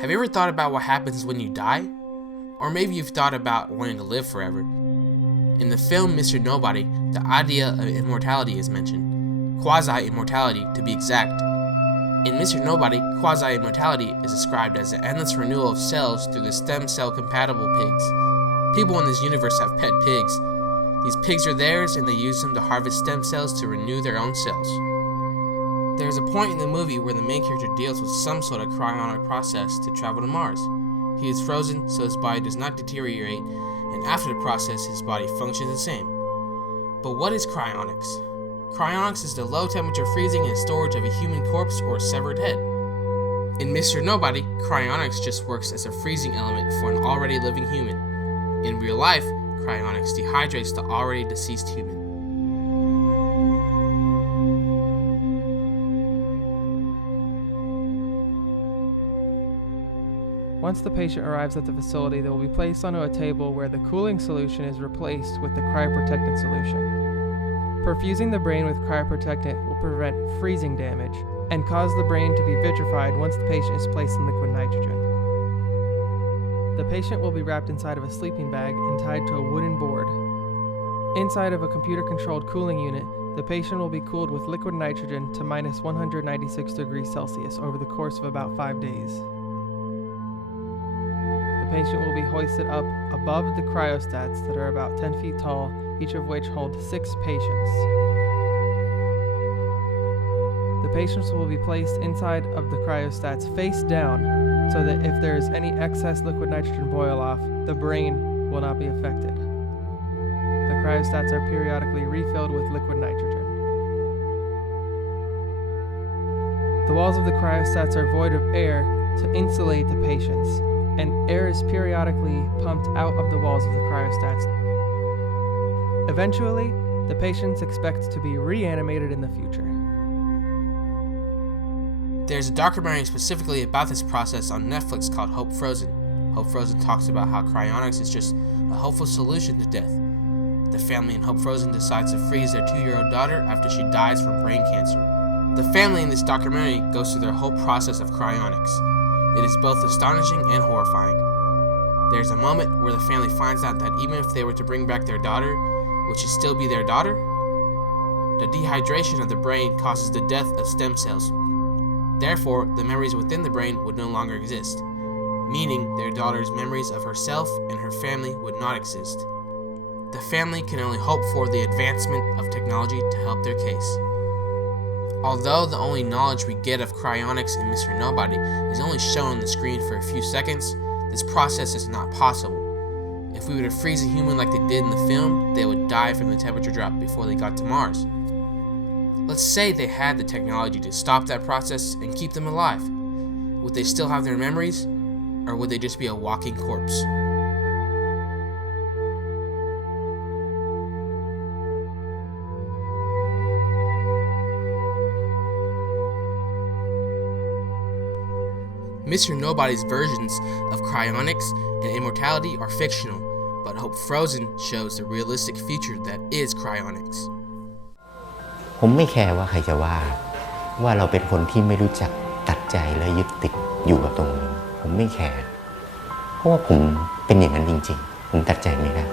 Have you ever thought about what happens when you die? Or maybe you've thought about wanting to live forever. In the film Mr. Nobody, the idea of immortality is mentioned, quasi-immortality to be exact. In Mr. Nobody, quasi-immortality is described as the endless renewal of cells through the stem cell compatible pigs. People in this universe have pet pigs. These pigs are theirs and they use them to harvest stem cells to renew their own cells. There's a point in the movie where the main character deals with some sort of cryonic process to travel to Mars. He is frozen so his body does not deteriorate, and after the process his body functions the same. But what is cryonics? Cryonics is the low temperature freezing and storage of a human corpse or a severed head. In Mr. Nobody, cryonics just works as a freezing element for an already living human. In real life, cryonics dehydrates the already deceased human. Once the patient arrives at the facility, they will be placed onto a table where the cooling solution is replaced with the cryoprotectant solution. Perfusing the brain with cryoprotectant will prevent freezing damage and cause the brain to be vitrified once the patient is placed in liquid nitrogen. The patient will be wrapped inside of a sleeping bag and tied to a wooden board. Inside of a computer-controlled cooling unit, the patient will be cooled with liquid nitrogen to minus 196 degrees Celsius over the course of about 5 days. The patient will be hoisted up above the cryostats that are about 10 feet tall, each of which hold 6 patients. The patients will be placed inside of the cryostats face down so that if there is any excess liquid nitrogen boil off, the brain will not be affected. The cryostats are periodically refilled with liquid nitrogen. The walls of the cryostats are void of air to insulate the patients, and air is periodically pumped out of the walls of the cryostats. Eventually, the patients expect to be reanimated in the future. There's a documentary specifically about this process on Netflix called Hope Frozen. Hope Frozen talks about how cryonics is just a hopeful solution to death. The family in Hope Frozen decides to freeze their 2-year-old daughter after she dies from brain cancer. The family in this documentary goes through their whole process of cryonics. It is both astonishing and horrifying. There's a moment where the family finds out that even if they were to bring back their daughter, would she still be their daughter? The dehydration of the brain causes the death of stem cells. Therefore, the memories within the brain would no longer exist, meaning their daughter's memories of herself and her family would not exist. The family can only hope for the advancement of technology to help their case. Although the only knowledge we get of cryonics in Mr. Nobody is only shown on the screen for a few seconds, this process is not possible. If we were to freeze a human like they did in the film, they would die from the temperature drop before they got to Mars. Let's say they had the technology to stop that process and keep them alive. Would they still have their memories, or would they just be a walking corpse? Mr. Nobody's versions of cryonics and immortality are fictional, but Hope Frozen shows the realistic future that is cryonics. ผมไม่แคร์ว่าใครจะว่าเราเป็นคนที่ไม่รู้จักตัดใจและยึดติดอยู่กับตรงนี้ผมไม่แคร์เพราะว่าผมเป็นอย่างนั้นจริงๆผมตัดใจไม่ได้